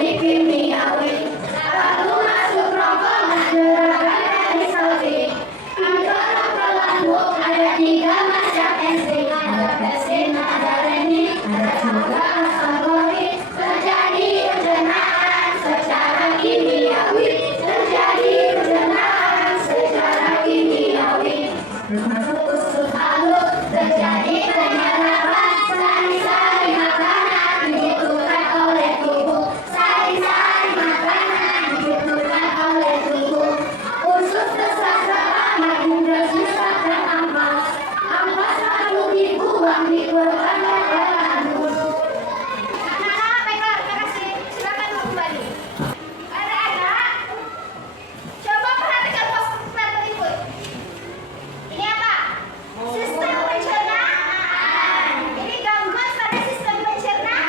kimiawi. Lalu masuk rokok gerakan dari selfie. Ada rokok lambung, ada 3 macam enzim. Ada pepsin, ada renin, ada juga alkaloid. Terjadi pencernaan secara kimiawi. Terjadi pencernaan secara kimiawi. Usus halus terjadi penyerapan sari-sari makanan dibutuhkan oleh tubuh. Sari-sari makanan dibutuhkan oleh tubuh. Usus besar selama indra sisa terampas. Ampas lalu dibuang, dikeluarkan oleh lambung. Anak-anak, baiklah, terima kasih. Silakan kembali. Anak-anak, coba perhatikan poster berikut. Ini apa? Sistem pencernaan. Ini gambar pada sistem pencernaan.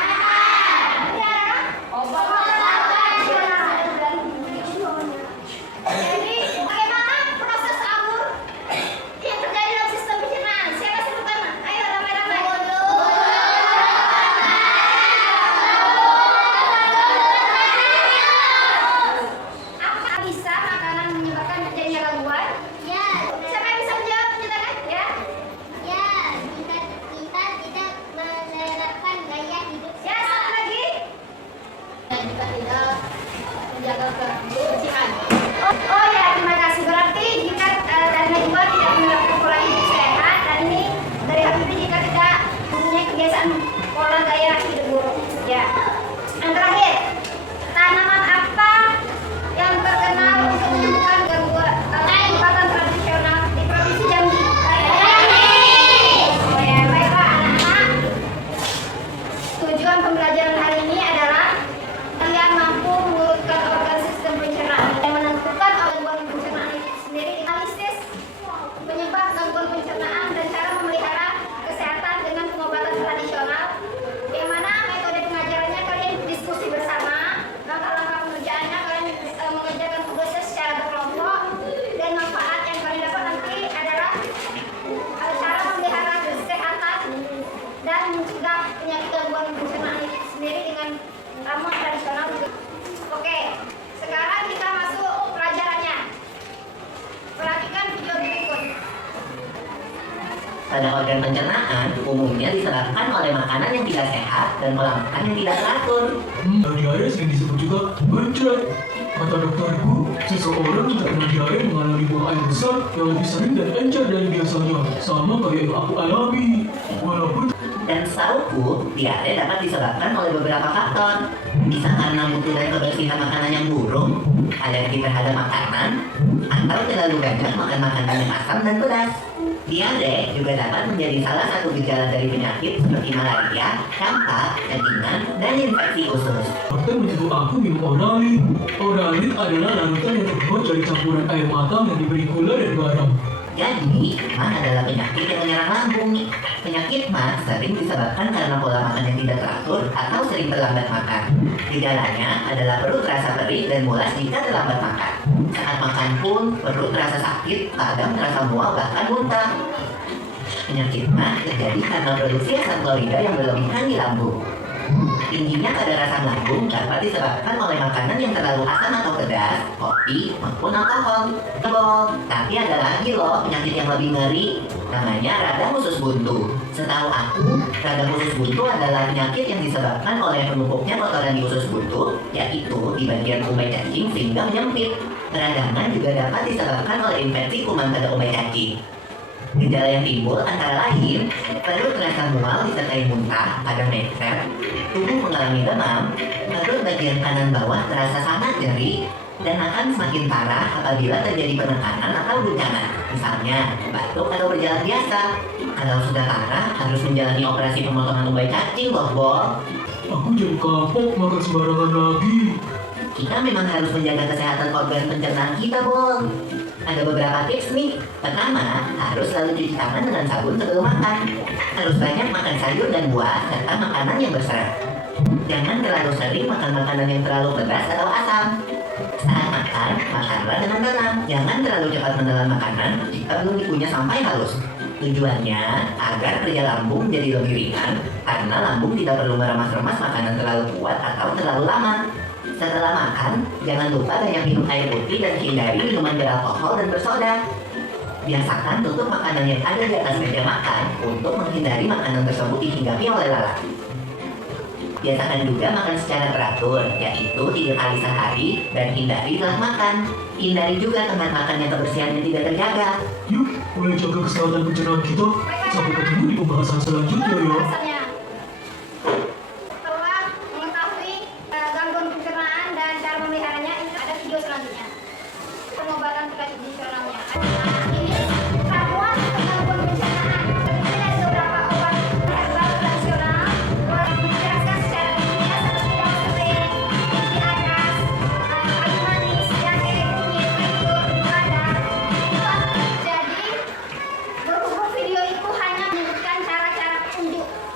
Ya. Jadi, bagaimana proses alur yang terjadi dalam sistem pencernaan? Siapa sebutkan? Ayo ramai-ramai. Apa bisa makanan menyebabkan terjadinya gangguan? Ya, Siapa yang bisa menjawab? Menyatakan? Ya. ya, jika kita tidak menerapkan gaya hidup Ya, satu lagi. Dan juga tidak menjaga kebersihan. Oh ya, terima kasih. Berarti jika dari Najwa tidak menerapkan pola hidup sehat, dan ini dari Habibie jika tidak mempunyai kebiasaan pola gaya hidup buruk. Ya. Yang terakhir, tanaman apa yang terkenal untuk menyembuhkan gangguan pengobatan tradisional di provinsi Jambi? Oh ya, baiklah anak-anak. Tujuan pembelajaran hari ini adalah kalian mampu mengurutkan organ sistem pencernaan dan menentukan gangguan pencernaan itu sendiri, analisis penyebab gangguan pencernaan dan cara memelihara kesehatan dengan pengobatan tradisional. Yang mana metode pengajarannya kalian diskusi bersama, langkah-langkah pengerjaannya kalian mengerjakan tugasnya secara berkelompok, dan manfaat yang kalian dapat nanti adalah cara memelihara kesehatan dan mencegah penyakit gangguan pencernaan itu sendiri dengan ramuan tradisional. Oke, sekarang kita masuk pelajarannya. Perhatikan video berikut. Pada organ pencernaan umumnya disebabkan oleh makanan yang tidak sehat dan pola makan yang tidak teratur. Diare sering disebut juga bencet. Kata dokterku, seseorang yang terkena diare mengalami buang air besar yang lebih sering dan encer dari biasanya, sama kayak yang aku alami. Walaupun Dan setauku, diare dapat disebabkan oleh beberapa faktor. Bisa karena mutu dan kebersihan makanan yang buruk, alergi terhadap makanan, atau terlalu banyak makan makanan yang asam dan pedas. Diare juga dapat menjadi salah satu gejala dari penyakit seperti malaria, campak, kedinginan, dan infeksi usus. dokter menyuruh aku minum Oralit. Oralit adalah larutan yang terbuat dari campuran air matang yang diberi gula dan garam. Jadi, MAH adalah penyakit yang menyerang lambung. Penyakit MAH sering disebabkan karena pola makan yang tidak teratur atau sering terlambat makan. Gejalanya adalah perut terasa perih dan mulas jika terlambat makan. Saat makan pun, perut terasa sakit, kadang terasa mual bahkan muntah. Penyakit MAH terjadi karena produksi asam klorida yang berlebihan di lambung. Tingginya kadar asam lambung dapat disebabkan oleh makanan yang terlalu asam atau pedas, kopi, maupun alkohol. Tapi ada lagi loh penyakit yang lebih ngeri, namanya radang usus buntu. Setahu aku, radang usus buntu adalah penyakit yang disebabkan oleh penumpuknya kotoran di usus buntu, yaitu di bagian umai cacing sehingga menyempit. Peradangan juga dapat disebabkan oleh infeksi kuman pada umai cacing. Gejala yang timbul antara lain perut terasa mual disertai muntah, pada mecer, tubuh mengalami demam, perut bagian kanan bawah terasa sangat nyeri, dan akan semakin parah apabila terjadi penekanan atau guncangan, misalnya batuk atau berjalan biasa. Kalau sudah parah, harus menjalani operasi pemotongan umbai cacing loh, Bol. Aku jadi kapok makan sembarangan lagi. Kita memang harus menjaga kesehatan organ pencernaan kita, Bol. Ada beberapa tips nih. Pertama, harus selalu cuci tangan dengan sabun sebelum makan. Harus banyak makan sayur dan buah serta makanan yang berserat. Jangan terlalu sering makan makanan yang terlalu pedas atau asam. Saat makan, makanlah dengan tenang. Jangan terlalu cepat menelan makanan jika belum dikunyah sampai halus. Tujuannya agar kerja lambung jadi lebih ringan, karena lambung tidak perlu meremas-remas makanan terlalu kuat atau terlalu lama. Setelah makan, jangan lupa banyak minum air putih dan hindari minuman beralkohol dan bersoda. Biasakan tutup makanan yang ada di atas meja makan untuk menghindari makanan tersebut dihinggapi oleh lalat. Biasakan juga makan secara teratur, yaitu 3 kali sehari dan hindari telat makan. Hindari juga tempat makan yang kebersihannya tidak terjaga. Yuk, mulai jaga kesehatan pencernaan kita. Sampai ketemu di pembahasan selanjutnya ya. Alasannya. Setelah mengetahui gangguan pencernaan dan cara memeliharanya, ini ada video selanjutnya. Pengobatan terkait fungsionalnya. Ini ramuan gangguan pencernaan. Ini ada beberapa obat herbal tradisional yang menjelaskan secara ilmiah seperti daun seledri, di atas, kayu manis, jahe, kunyit, anggur, lada. Jadi berhubung video itu hanya menyebutkan cara-cara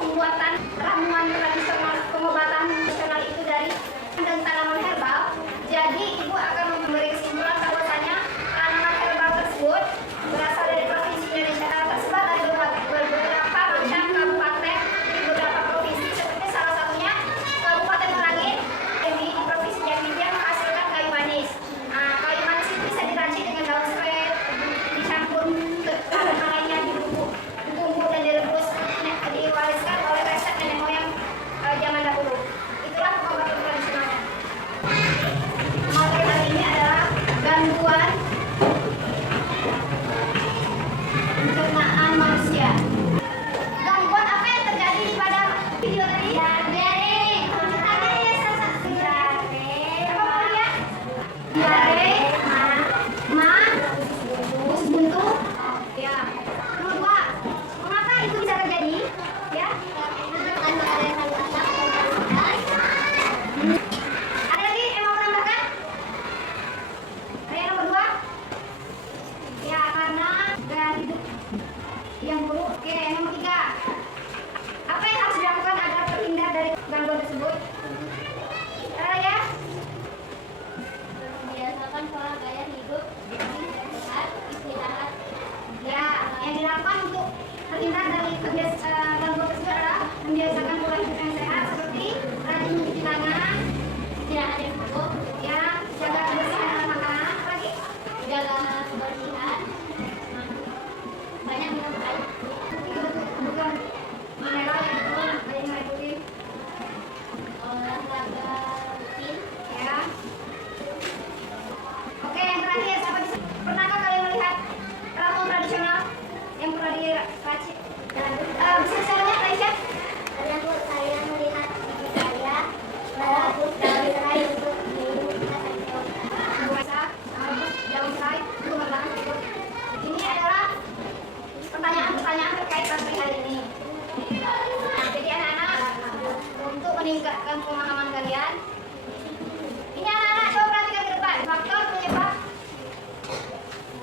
pembuatan ramuan tradisional pengobatan tradisional itu dari dan tanaman herbal, jadi ibu akan memberi kesimpulan bahwasanya tanaman herbal tersebut berasal dari provinsi Indonesia, tersebar dari beberapa macam kabupaten di beberapa provinsi, seperti salah satunya Kabupaten Merangin yang di provinsi Jambi yang menghasilkan kayu manis. Nah, kayu manis itu bisa diracik dengan daun seledri, dicampur bahan lainnya, dibumbu dan direbus, diwariskan oleh resep nenek moyang zaman dahulu. Itulah pengobatan tradisionalnya. Materi hari ini adalah gangguan pencernaan manusia. Gangguan apa yang terjadi pada video tadi? Diare. Ada ya salah satu diare. Apa namanya? Diare, usus buntu. Ya. Kedua, mengapa itu bisa terjadi? Ya. Ada lagi yang mau menambahkan? Ada yang nomor 2? Ya, karena gaya hidup yang buruk. Oke, yang nomor 3. Apa yang harus dilakukan agar terhindar dari gangguan tersebut? Ada ya? Biasakan pola gaya hidup sehat, istirahat. Ya, yang dilakukan untuk terhindar dari gangguan tersebut adalah membiasakan pola hidup yang sehat seperti rajin mencuci tangan, Istirahat yang cukup, ya, jaga kebersihan alat makanan, apa lagi? jaga kebersihan, banyak minum air. Itu kebutuhan mineral yang betul, banyak minum air putih, Olahraga rutin. ya. Oke, yang terakhir, pernahkah kalian melihat ramuan tradisional yang pernah diracik? Bisa caranya, Aisyah? Saya melihat ibu saya merebus daun serai untuk minum atau Daun serai, itu merupakan itu. Ini adalah pertanyaan-pertanyaan terkait materi hari ini. Nah, jadi anak-anak, untuk meningkatkan pemahaman kalian, ini anak-anak coba perhatikan ke depan. Faktor penyebab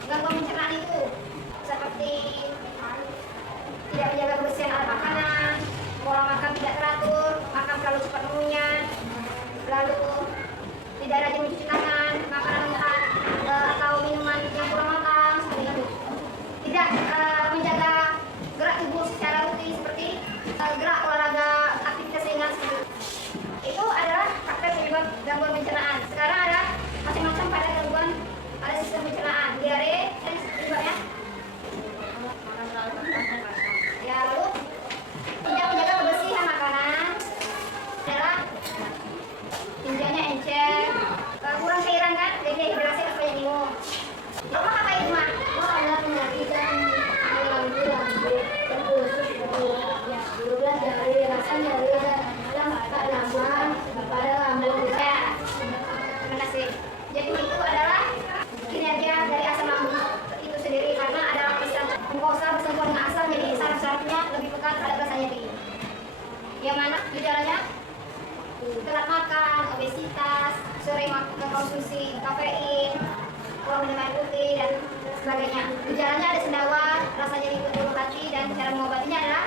gangguan pencernaan itu seperti tidak menjaga kebersihan alat makanan, pola makan tidak teratur, makan terlalu cepat mengunyah, lalu tidak rajin mencuci tangan, makanan mentah atau minuman yang kurang matang seperti itu. Tidak menjaga gerak tubuh secara rutin seperti gerak olahraga, aktivitas ringan seperti itu. Itu adalah faktor penyebab gangguan pencernaan. Sekarang ada macam-macam pada gangguan pada sistem pencernaan. Diare, penyebabnya. Ya, lalu tidak menjaga kebersihan makanan adalah tinjaunya encer, kurang cairan kan, jadi dehidrasi harus banyak minum. Ya, mak apa itu mak? Oh, ada penyakit yang mengganggu lambung dan usus ya, berulang dari rasa nyeri dan kealaman pada lambung. Ya, terima kasih. Jadi itu adalah kinerja dari asam lambung itu sendiri karena ada lapisan mukosa bersentuhan dengan asam, jadi saraf-sarafnya lebih pekat terhadap rasa nyeri. Yang mana gejalanya? Telat makan, obesitas, sering mengkonsumsi kafein, kurang minum air putih dan sebagainya. Gejalanya ada sendawa, rasa nyeri ulu hati, dan cara mengobatinya adalah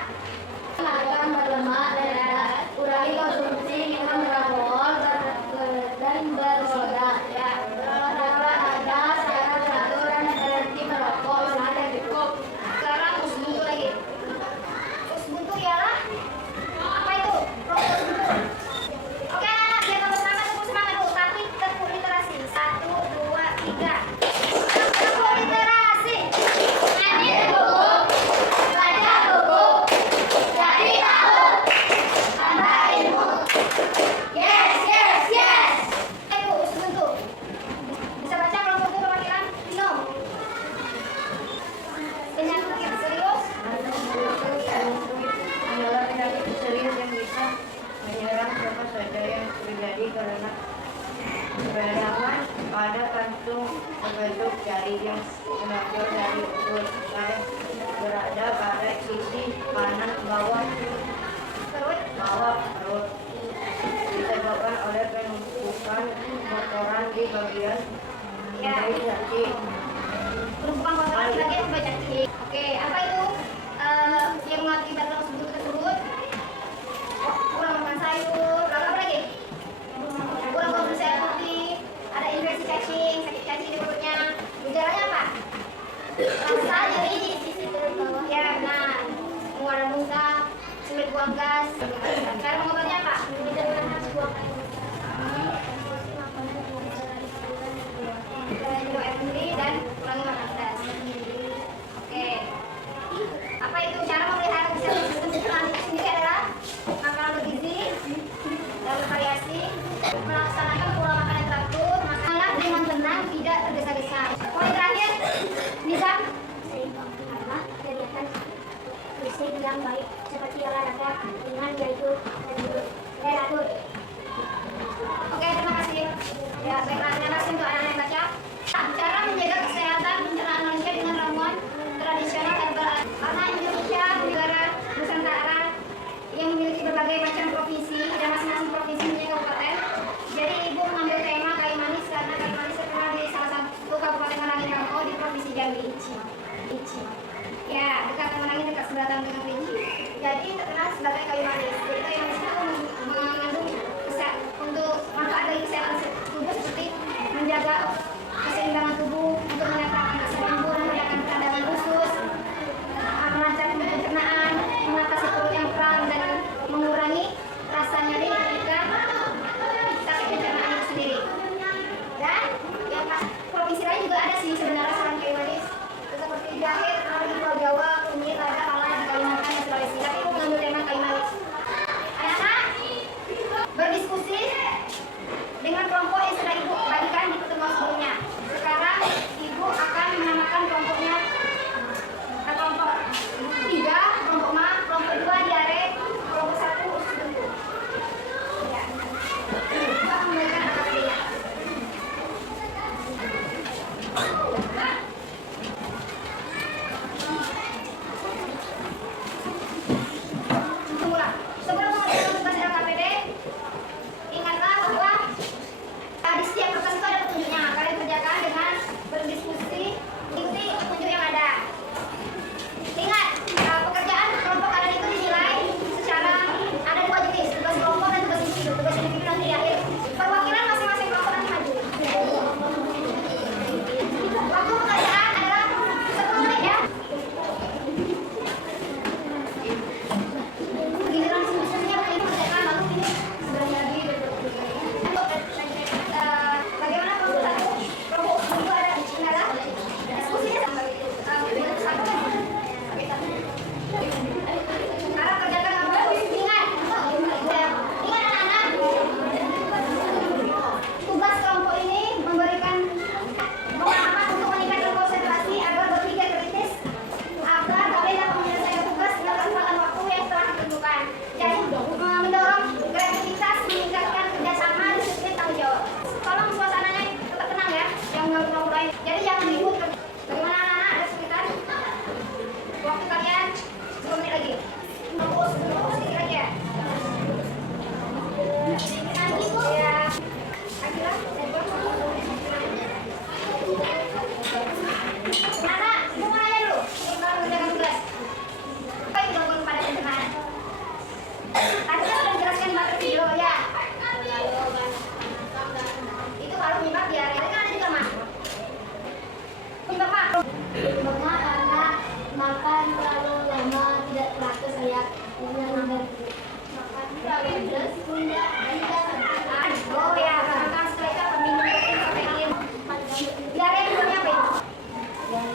Makan berlemak dan berat, kurangi konsumsi minuman beralkohol dan bersoda. ya, Olahraga secara teratur dan berhenti merokok saat yang cukup. sekarang usus buntu lagi. Usus buntu ialah apa itu? Usus buntu. Oke anak-anak, biar tambah semangat, tepuk semangat dulu. Berlawan pada kantung berbentuk jari yang menonjol dari usus dan berada pada sisi kanan bawah perut, disebabkan oleh penumpukan kotoran di bagian kaki. Penumpukan kotoran di bagian kaki. Oke, apa itu yang mengakibatkan tersebut? Kurang makan sayur, lalu apa lagi? Kurang konsumsi air putih, ada infeksi cacing, sakit cacing di perutnya. Gejalanya apa? Rasa nyeri di sisi perut bawah. Ya, benar. Mengeluarkan muntah, sulit buang gas. Cara mengobatinya apa? Minum air sendiri dan kurangi makan pedas. Oke. Apa itu cara memelihara kesehatan sistem pencernaan itu sendiri adalah makanan bergizi dan bervariasi, melaksanakan pola makan yang teratur, makanlah dengan tenang, tidak tergesa-gesa. Poin terakhir, Nizam. Karena kegiatan fisik yang baik seperti olahraga ringan yaitu teratur. Oke, terima kasih. Ya, baiklah, terima kasih untuk anak-anak yang baca. Cara menjaga kesehatan pencernaan manusia dengan ramuan tradisional herbal. Karena Indonesia negara Nusantara yang memiliki berbagai macam provinsi dan masing-masing provinsi punya kabupaten. Jadi ibu mengambil tema kayu manis karena kayu manis terkenal di salah satu kabupaten Merangin Rangko di provinsi Jambi. Ya, dekat Merangin, dekat sebelatan dengan Rinci. Jadi terkenal sebagai kayu manis. Jadi kayu manis itu mengandung untuk manfaat bagi kesehatan tubuh seperti menjaga keseimbangan tubuh, untuk menyatakan keseimbangan, menjaga peradangan usus, melancarkan pencernaan, mengatasi perut yang kram dan mengurangi rasa nyeri ketika sakit pencernaan itu sendiri. Dan yang provinsi lain juga ada sih sebenarnya sarang kayu manis seperti jahe, terkenal di Pulau Jawa, kunyit, lada, pala di Kalimantan dan Sulawesi. Tapi ibu mengambil tema kayu manis. Anak-anak berdiskusi dengan kelompok yang sudah ibu bagikan di pertemuan sebelumnya. Sekarang ibu akan menamakan kelompoknya kelompok 3, kelompok ma, kelompok 2 diare, kelompok 1 usus buntu. Ya. Ibu akan memberikan akademia. Sebelum mengerjakan tugas LKPD, ingatlah bahwa di setiap kertas itu ada petunjuknya. Kalian kerjakan dengan berdiskusi, ikuti petunjuk yang ada. Ingat, pekerjaan kelompok kalian itu dinilai secara ada 2 jenis, tugas kelompok dan tugas individu. Tugas individu nanti di akhir. Perwakilan masing-masing kelompok nanti maju. Waktu pekerjaan adalah 10 menit ya. Giliran diskusinya ini kerjakan, lalu ini sudah jadi bagaimana kelompok 1, kelompok 2 ada kendala diskusinya sama karena kerjakan apa ingat anak-anak, tugas kelompok ini memberikan pemahaman untuk meningkatkan konsentrasi agar berpikir kritis agar kalian dapat menyelesaikan tugas dengan kesempatan waktu yang telah ditentukan. Jadi mendorong kreativitas, meningkatkan kerjasama, disiplin, tanggung jawab. Tolong suasananya tetap tenang ya, yang kelompok lain. Jadi jangan ribut. Bagaimana anak-anak, ada sekitar waktu kalian 2 menit lagi. Sedikit lagi ya. Ya, Akila, anak, semua aja dulu. Ini baru mengerjakan tugas. Apa itu gangguan pada pencernaan? Tadi saya sudah menjelaskan bater video ya. Itu baru penyebab diare. Tadi kan ada juga mah. Penyebab mah. Karena makan terlalu lama tidak teratur saya makan terus tidak Oh ya, makan setelah itu minum protein sampai ingin. Diare penyebabnya apa itu? Yang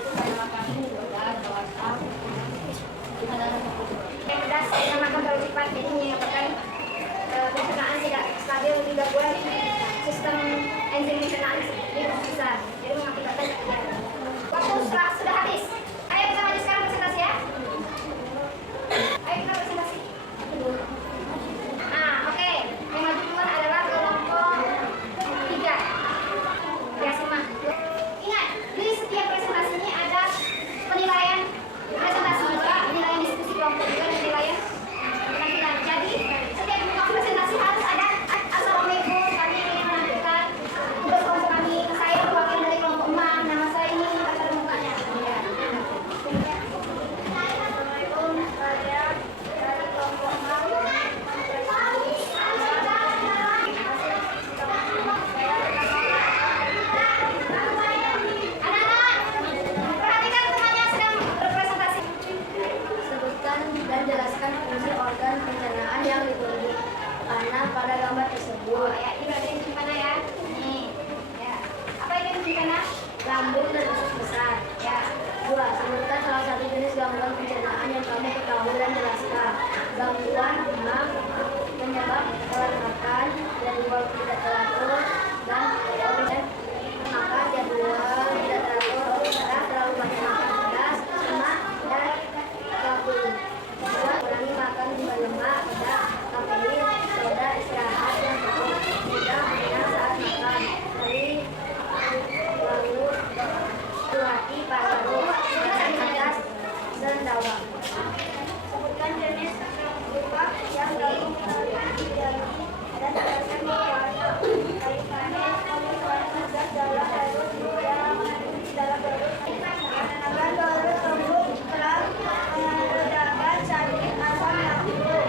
pedas yang makan terlalu cepat jadi menyebabkan pencernaan tidak stabil, tidak kuat sistem enzim pencernaan itu besar, jadi mengakibatkan diare. Waktu sudah habis. Ayo kita maju sekarang presentasi ya. Ayo kita presentasi. Oke. Yang maju duluan adalah kelompok 3. lambung dan usus besar. Ya. 2. Sebutkan salah satu jenis gangguan pencernaan yang kamu ketahui dan jelaskan. Gangguan demam, penyebab telat makan, jadwal tidak teratur, dan maka jadwal tidak teratur, terlalu banyak makan pedas, lemak, dan kafein. 2. Kurangi makan berlemak, pedas, kafein, soda, istirahat yang cukup, tidak menang saat makan. Lalu hati, paru, pedas, dan bawang. Sebutkan jenis lupa yang dalam mengalami dan jelaskan warna kaitannya zat dalam virus yang dalam virus dan virus tersebut telah meredakan sakit asam lambung.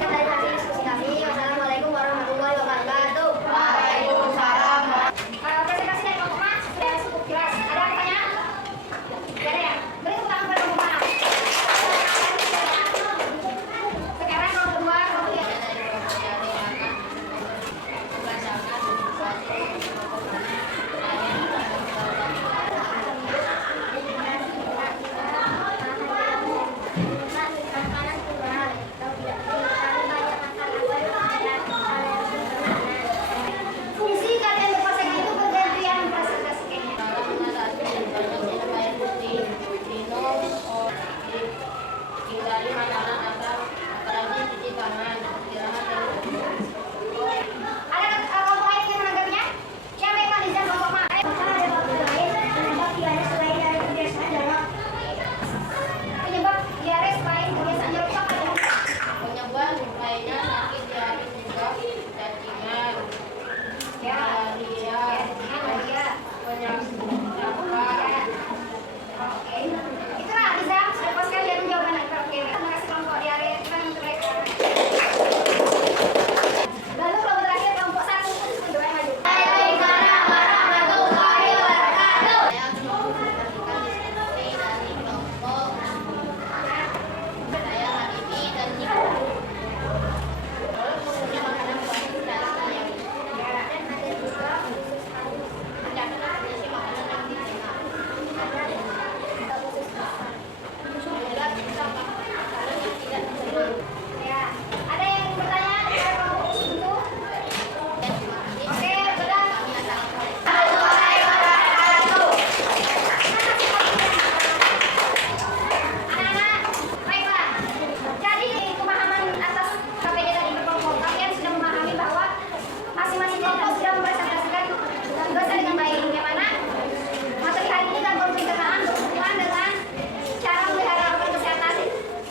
Dari hasil diskusi kami, wassalamualaikum warahmatullahi wabarakatuh. Waalaikumsalam. Presentasi dari Pak Mas sudah cukup jelas. Ada pertanyaan? Tidak ada ya? Beri tepuk tangan pada Pak Mas. Sekarang kalau kedua, kemudian fungsi kalian berpasangan itu bergantian presentasikannya. Hindari makanan agar apalagi cuci tangan, istirahat dan Ada kelompok lain yang menanggapinya? Yang mekanisme kelompok mana? Penyebab diare selain kebiasaan jorok apa ya? penyebab lainnya sakit diare juga, cacingan, diarrhea, penyakit lapar. Oke. Itulah bisa lepas kalian jawaban. Oke, terima kasih kelompok diare. Kita untuk mereka. Lalu kelompok terakhir kelompok 1 untuk doa maju. Waalaikumsalam warahmatullahi wabarakatuh. Saya akan mempresentasikan diskusi dari kelompok saya Habibi dan Ibu. Mengenai makanan buah secara sayang. Dan ada juga mencatat definisi makanan yang diterima. Adalah bisa makanan yang tidak diterima. Ya. Ada yang bertanya dari kelompok itu? Oke, sudah. Anak-anak, baiklah. Jadi pemahaman atas KPD tadi berkelompok, kalian sudah memahami bahwa masing-masing kelompok sudah mempresentasikan tugasnya dengan baik. Bagaimana? Materi hari ini gangguan pencernaan berhubungan dengan cara memelihara organ kesehatan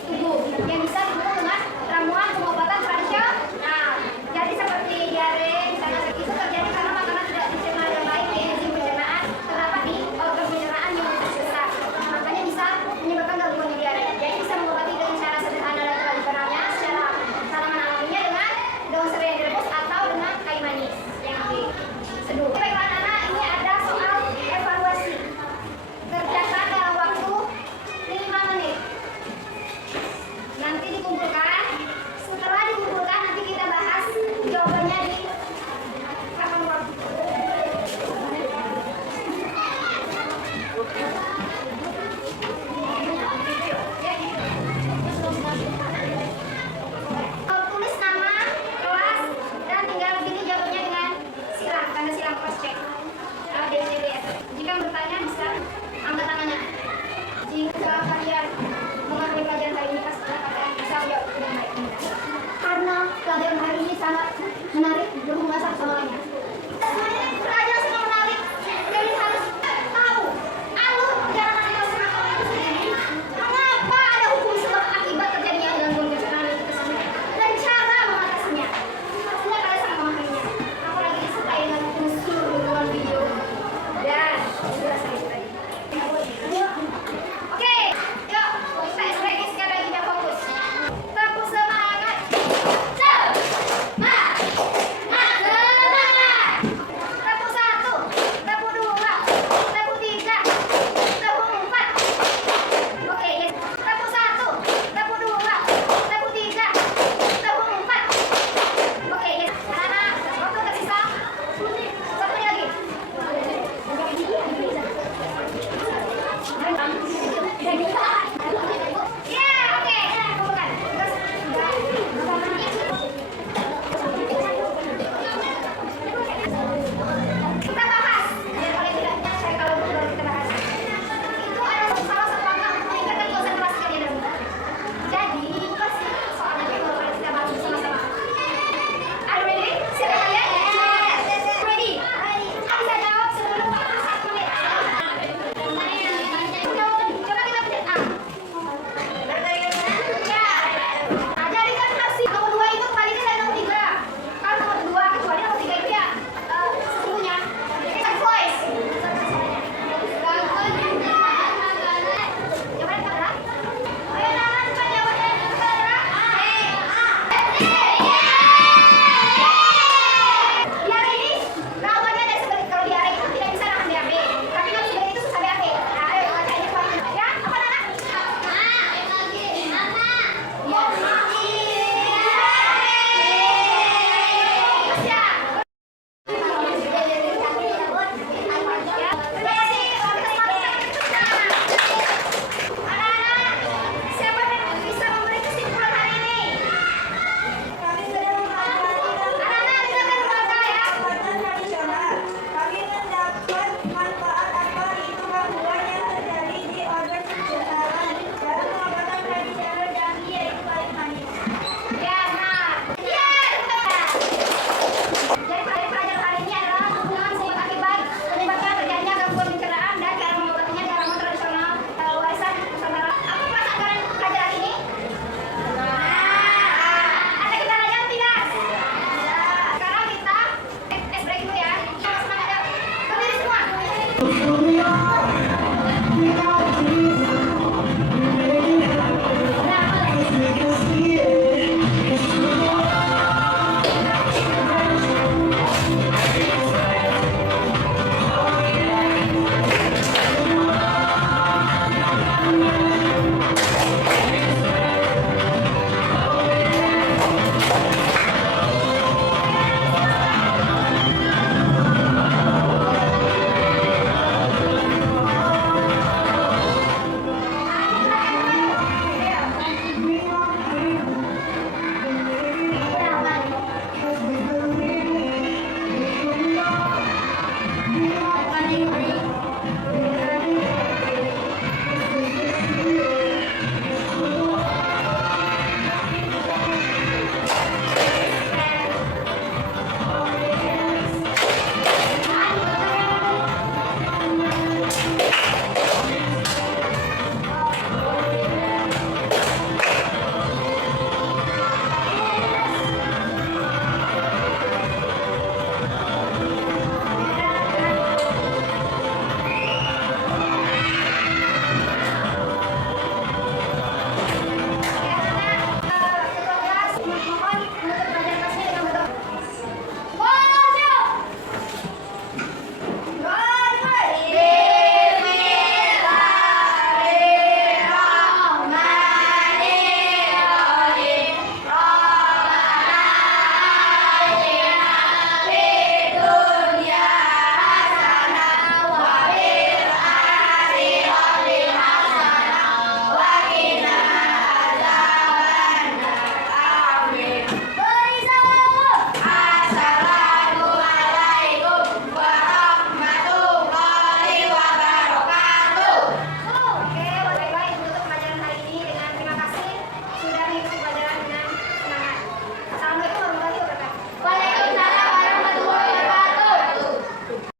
tubuh yang bisa didukung dengan ramuan pengobatan tradisional. Jadi seperti diare, misalnya itu terjadi karena makanan tidak dicerna dengan baik, enzim pencernaan terdapat di organ pencernaan yang besar. Makanya bisa menyebabkan gangguan di diare. Jadi bisa mengobati dengan cara sederhana dan tradisionalnya, secara tanaman alaminya dengan daun serai yang direbus atau dengan kayu manis yang diseduh. Baiklah anak-anak, ini ada soal evaluasi. Kerjakan dalam waktu 5 menit. Nanti dikumpulkan. Setelah dikumpulkan nanti kita bahas jawabannya di kapan waktu. Tulis nama, kelas, dan tinggal pilih jawabannya dengan silang, tanda silang cross check. A, B, C, D, F. Jika bertanya bisa angkat tangannya. Jika kalian mengakui pelajaran hari ini pasti kalian bisa menjawab dengan baik. Karena pelajaran hari ini sangat menarik berhubungan satu sama lainnya.